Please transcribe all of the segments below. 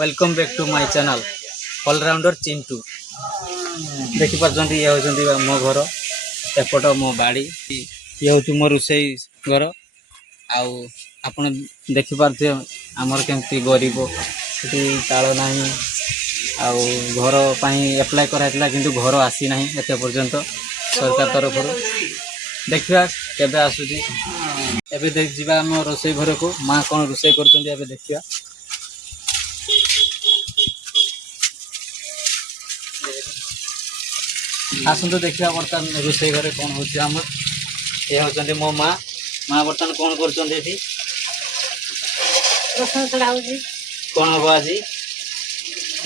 Welcome back to my channel all rounder Chintu. देखि पार्छन्ती ये होचन्ती मो घर एपट मो बाड़ी ये होची मो रुसई घर आउ आपण देखि पारथे हमर केमती गरीब सेठी ताळ नाही आउ घर पई अप्लाई कराइतला किंतु घर आसी नाही एते पर्यंत सरकार तरफ देखिया केबे आसुची एबे देख जिबा हम रोसई घर को मां कोन रोसई करचन्ती एबे देखिया। आसतु देखा बर्तमान रोसई घरे कौन होम ये होती मो माँ माँ बर्तमान कौन कर कौन हम आज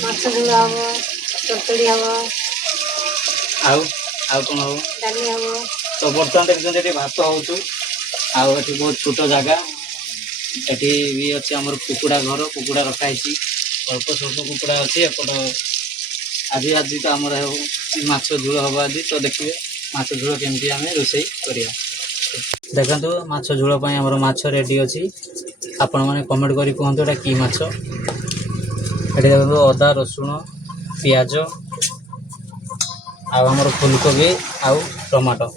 माछ झोल हम चचड़ी हम आउ कौन हम डाली हम तो बर्तमान देखते भात हो आठी बहुत छोट जगह एटी भी अच्छे आम कुकुड़ा घर कुकुड़ा रखाई अल्प स्वल्प कुकुड़ा अच्छी एपट आज आज तो आम माछ झोल हम आज तो देखिए माछ झोल केमती आम रोसई करिया देखो माछ झोल आमर माछ रेडी अच्छी आपण मैंने कमेंट करी कहतु एटा कि माछ ये देखो अदा रसुण पियाज आमर फुलकोबी आउ टमाटो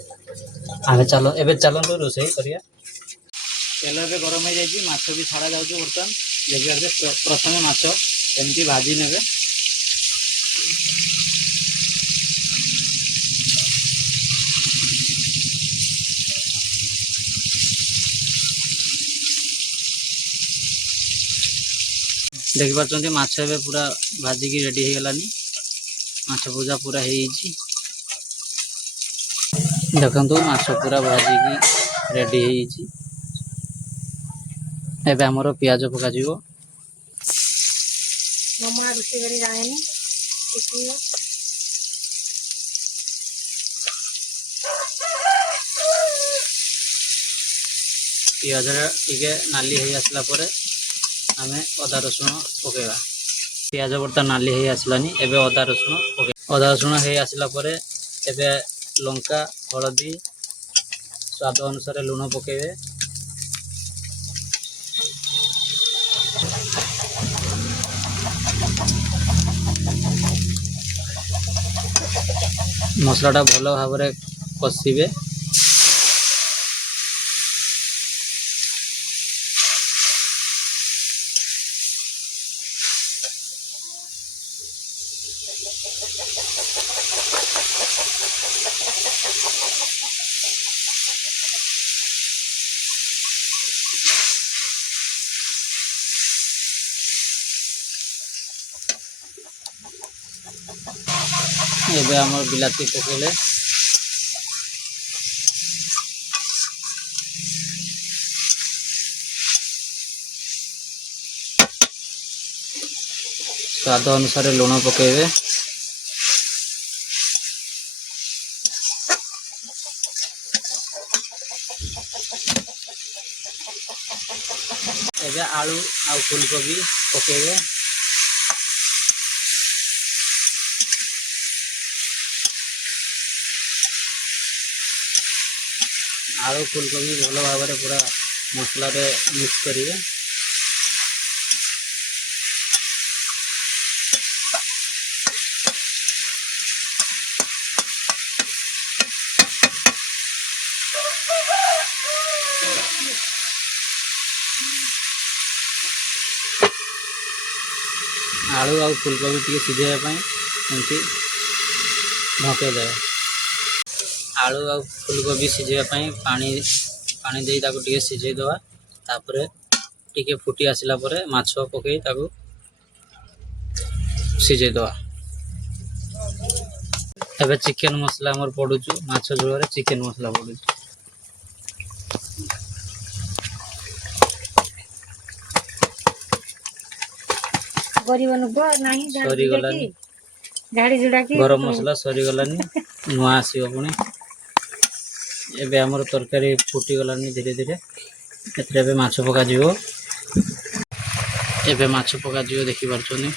आम चलो एवं चलतु रोसई करिया। तेल ए गरम हो जाए माछ भी छड़ा जाऊँ बर्तमान देखिए प्रथम माछ एमती भाजी ने देखि पार्छन्ती माछ एबे पूरा भाजिकी रेडी हो गलानी माछ भजा पूरा हो देखंतु माछ पूरा भाजिकी रेडी हो एबे हमरो प्याज पका जीवो मम्मा रोटी करी जाएनी इसलिए प्याज टिके नाली हो आसला परे आमे अदा रसुण पकेबा प्याज बर्तमान नाली हो आसलानी एबे अदा रसुण पके अदा रसुण हो आसला परे एबे लंका हलदी स्वाद अनुसार लुण पकेबे मसलाटा भल भाव कषिबे एबे हमर बिलाती पकेले स्वाद अनुसार लुण पकेबे एबे आलू आ फूलकोबी पकेबे आलू फूलकोबी भल भाव पूरा मसला मिक्स करेंगे आलू आ फूलकोबी टी सीझापी एमती ढके दे आलू आ फूलकोबी सीझापी पानी पानी दे टे सीझे दवा तापर टिके फुटी आसला परे माछ पकई ताकू सीझे दवा एबे चिकेन मसला हमर पड़ुचु माछ झोल रे चिकेन मसला पड़ुचु सरी गलानी गरम मसला सरी गलानी नुआ आसीबो पुणी एबे हमर तरकारी फुटी गलानी धीरे धीरे एथरे एबे माछ पका जीवो एबे माछ पका जीवो देखि पारछोनी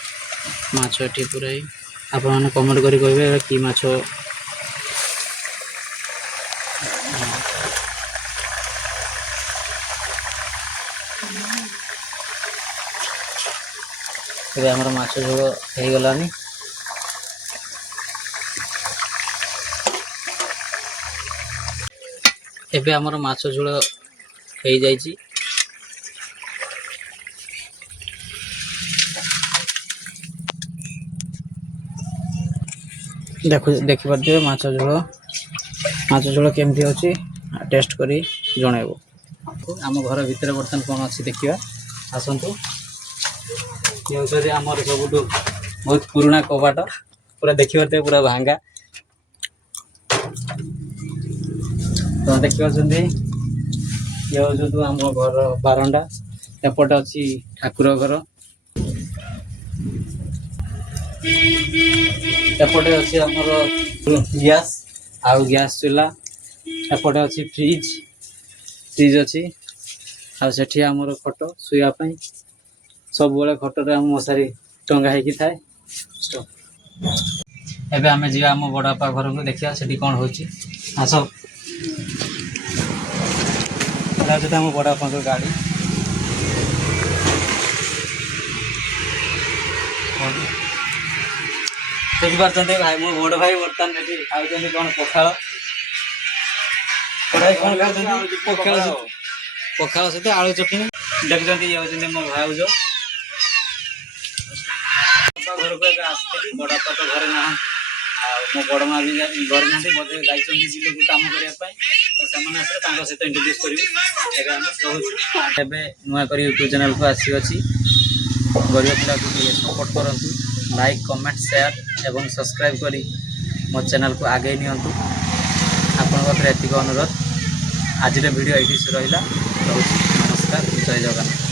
माछ एठी पूरा आपण माने कमेंट करी कहबे कि माछ ଏବେ ଆମର ମାଛ ଝୋଳ ହେଇଗଲାଣି। ଏବେ ଆମର ମାଛ ଝୋଳ ହେଇଯାଇଛି। ଦେଖିପାରୁଥିବେ ମାଛ ଝୋଳ କେମିତି ଅଛି ଟେଷ୍ଟ କରି ଜଣାଇବ। ଆମ ଘର ଭିତରେ ବର୍ତ୍ତମାନ କ'ଣ ଅଛି ଦେଖିବା, ଆସନ୍ତୁ। ଇଏ ହେଉଛନ୍ତି ଆମର ସବୁଠୁ ବହୁତ ପୁରୁଣା କବାଟ, ପୁରା ଦେଖିପାରୁଥିବେ ପୁରା ଭାଙ୍ଗା। ତ ଦେଖିପାରୁଛନ୍ତି ଇଏ ହେଉଛନ୍ତି ଆମ ଘର ବାରଣ୍ଡା, ଏପଟେ ଅଛି ଠାକୁର ଘର, ଏପଟେ ଅଛି ଆମର ଗ୍ୟାସ୍ ଆଉ ଗ୍ୟାସ୍ ଚୁଲା, ଏପଟେ ଅଛି ଫ୍ରିଜ୍ ଅଛି, ଆଉ ସେଠି ଆମର ଖଟ ଶୋଇବା ପାଇଁ। ସବୁବେଳେ ଖଟରେ ଆମ ମଶାରୀ ଟଙ୍ଗା ହେଇକି ଥାଏ। ଏବେ ଆମେ ଯିବା ଆମ ବଡ଼ ବାପା ଘରକୁ, ଦେଖିବା ସେଠି କ'ଣ ହେଉଛି। ଆସ। এটা হচ্ছে ଆମ ବଡ଼ ବାପାଙ୍କ ଗାଡ଼ି। ବୁଝିପାରୁଛନ୍ତି ଭାଇ, ମୋ ବଡ଼ ଭାଇ ବର୍ତ୍ତମାନ ଏଠି ଖାଉଛନ୍ତି କ'ଣ ପଖାଳ। କ'ଣ ଖାଉଛନ୍ତି? ପଖାଳ ସହିତ ଆଳୁ ଚଟଣି। ଦେଖୁଛନ୍ତି ଇଏ ହେଉଛନ୍ତି ମୋ ଭାଉଜ। ଘରକୁ ଏବେ ଆସିଥିଲି, ବଡ଼ ବାପା ତ ଘରେ ନାହାନ୍ତି, ଆଉ ମୋ ବଡ଼ ମା ବି ଘରେ ନାହାନ୍ତି, ବୋଧେ ଯାଇଛନ୍ତି ବିଲକୁ କାମ କରିବା ପାଇଁ। ତ ସେମାନେ ଆସିଲେ ତାଙ୍କ ସହିତ ଇଣ୍ଟ୍ରୋଡ୍ୟୁସ୍ କରିବି। ଏବେ ଆମେ ରହୁଛୁ। ଏବେ ନୂଆ କରି ୟୁଟ୍ୟୁବ୍ ଚ୍ୟାନେଲ୍କୁ ଆସିଅଛି। ଗରିବ ପିଲାକୁ ଟିକେ ସପୋର୍ଟ କରନ୍ତୁ, ଲାଇକ୍ କମେଣ୍ଟ ସେୟାର ଏବଂ ସବସ୍କ୍ରାଇବ୍ କରି ମୋ ଚ୍ୟାନେଲ୍କୁ ଆଗେଇ ନିଅନ୍ତୁ। ଆପଣଙ୍କ ପାଖରେ ଏତିକି ଅନୁରୋଧ। ଆଜିର ଭିଡ଼ିଓ ଏଇଠି ରହିଲା। ରହୁଛି। ନମସ୍କାର, ଜୟ ଜଗନ୍ନାଥ।